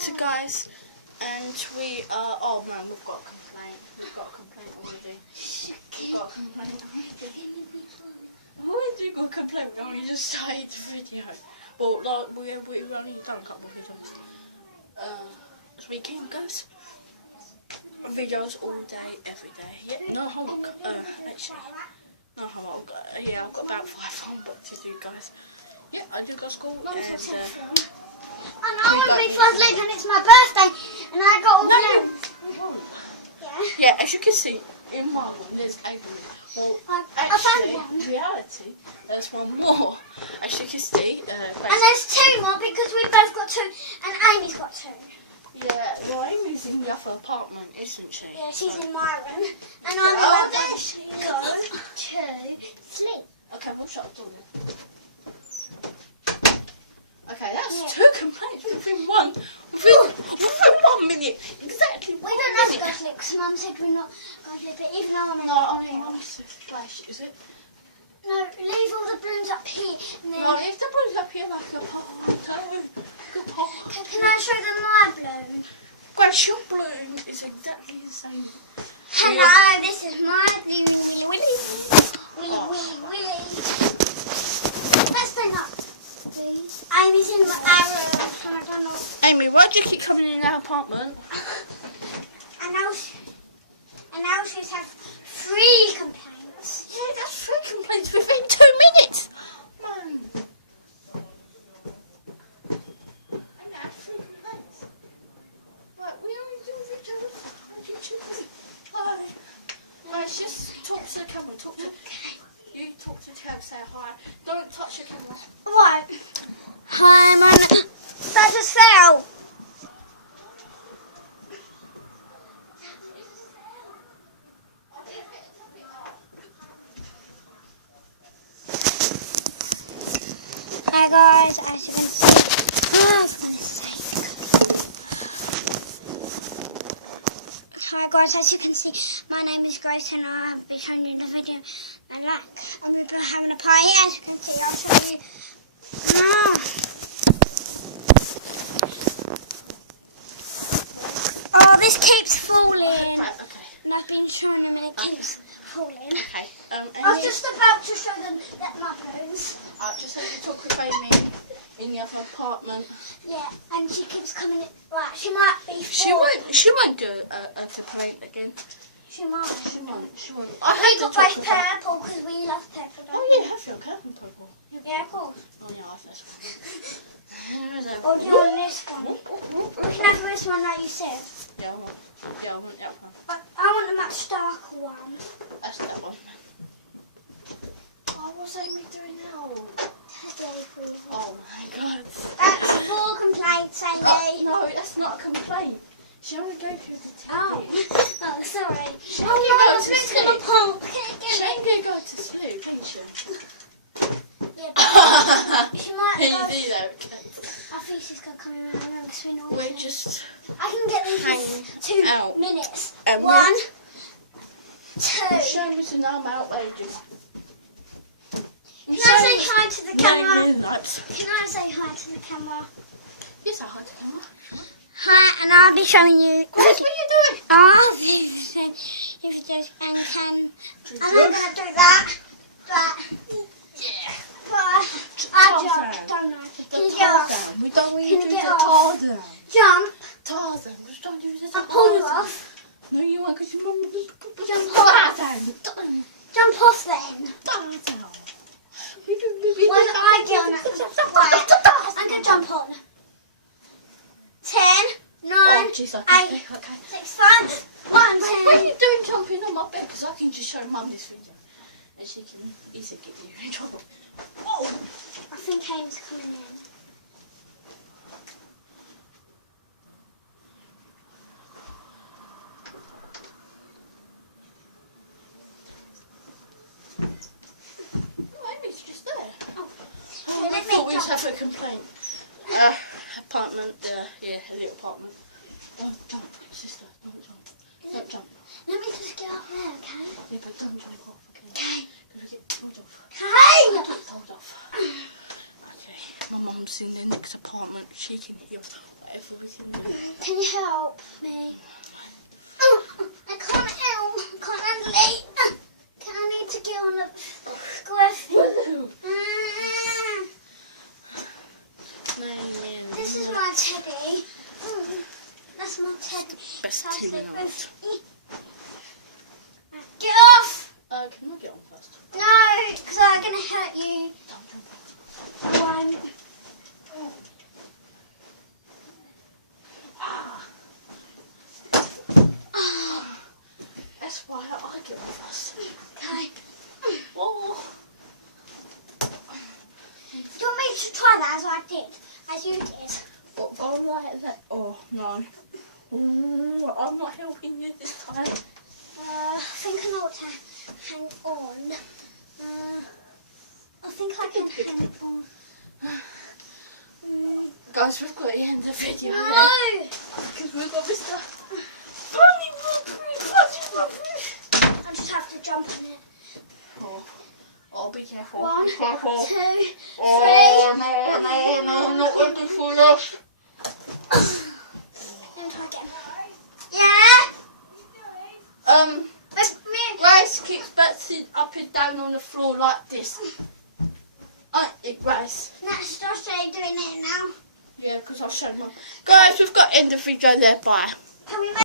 So guys, and we are, oh man, we've got a complaint. We've got a complaint already. We've got a complaint already. Why do you got a complaint? We only just started the video. But like, we only done a couple of videos. This weekend guys. Videos all day, every day. Yeah, no homework. Actually, no homework. Yeah, I've got about 5 homework to do guys. Yeah, I do go to school and and I want to be first late and it's my birthday and I got all balloons. Yeah, as you can see, in my one there's 8 balloons. Well, I found actually, one. in reality, there's one more. As you can see, and there's 2 more because we both got 2 and Amy's got 2. Yeah, well, Amy's in the other apartment, isn't she? Yeah, she's in my room. And I'm in my room. Go to sleep. Okay, we'll shut the door then. Okay, that's 2 complaints within 1 minute. Exactly. We don't have to go to sleep because Mum said we're not going to sleep. But even though I'm in only one splash, is it? No, leave all the balloons up here. And then No, leave the balloons up here like a pot. Can I show them my balloon? Grace, your balloon is exactly the same. Hello, this is my balloon. Willy. Let's stand up, please. Amy's in my room. I don't know. Amy, why do you keep coming in our apartment? And now she's had 3 complaints. Yeah, that's 3 complaints within 2 minutes. Man. Guys, just talk to the camera. You talk to the camera, say hi. Don't touch the camera. What? Hi, I'm on. That's a cell. Hi guys, as you can see. Hi guys, as you can see, my name is Grace and I'll be showing you the video. And like, I'll be having a party. As you can see, I'll show you. Oh, this keeps falling. Right, okay. And I've been showing them and it keeps falling. Okay. I was just about to show them that my balloons. I just had to talk with Amy in the other apartment. Yeah, and she keeps coming. Well, she might be. She won't do a complaint again. She might. She won't. We got both purple because we love purple. Don't we? Oh yeah, have you purple? Yeah, of course. Oh yeah, I've this one. Or do you want this one? We can have this one like you said. Yeah, I want that one. But I want the much darker one. That's that one. Oh, what's Amy doing now? Oh my god. That's 4 complaints, Amy. No, that's not a complaint. She only gave you the TV. Oh, sorry. She Oh no, it's going to pop. She ain't going to go to sleep, ain't she? Yeah, she might go. I think she's going to come around the room because we know. We're just. I can get these in 2 out. minutes. And 1, 2. Show me some outrageous. Can I say hi to the camera? Can I say hi to the camera? You say hi to the camera. Hi, and I'll be showing you. What are you doing? I'll be showing you videos and and I'm going to do that. Yeah. But I jump, don't I? Can you get off? We don't want you Can to you do get the off? Tarzan. Jump. Tarzan. We don't do the I'll pull you off. No, you won't because you Jump off. Tarzan. Jump off then. Tarzan. When I get on that, right, I'm going to jump on. 10, 9, Oh, jeez, 8, okay. 6, 5, 1, 10. What are you doing jumping on my bed? Because I can just show Mum this video. And she can easily get you in trouble. Oh! I think Amy's coming in. Amy's just there. Oh, I thought we'd have a complaint. Apartment, yeah, a little apartment. Don't jump, sister, don't jump. Don't jump. Let me just get up there, okay? Yeah, but don't jump off, okay? Okay. Gonna get told off. Hey! Get told off. Okay. mum's in the next apartment. She can hear whatever we can do. Can you help me? Oh, I can't help. I can't handle it. I need to get on the squiff. This is my teddy. That's my teddy. Best Shall I two in sit the world. with- Get off! Can I get on first? No, because I'm going to hurt you. One. That's why I get on first. Okay. Whoa. Do you want me to try that as I did? As you did? What, go like that? Oh, no. Ooh, I'm not helping you this time. I think I know what to hang on. I think I can hang on. Guys, we've got to end the video there. No! Because we've got Mr. Bunny Robbery. I just have to jump on it. Oh, be careful. 1, 2, Be careful. 3. Oh, no, not looking for us. Let me try again. Yeah? But me. Grace keeps bouncing up and down on the floor like this. Aren't you, Grace? Let's just say doing it now. Yeah, because I'll show you. Guys, we've got to end the video there. Bye. Can we make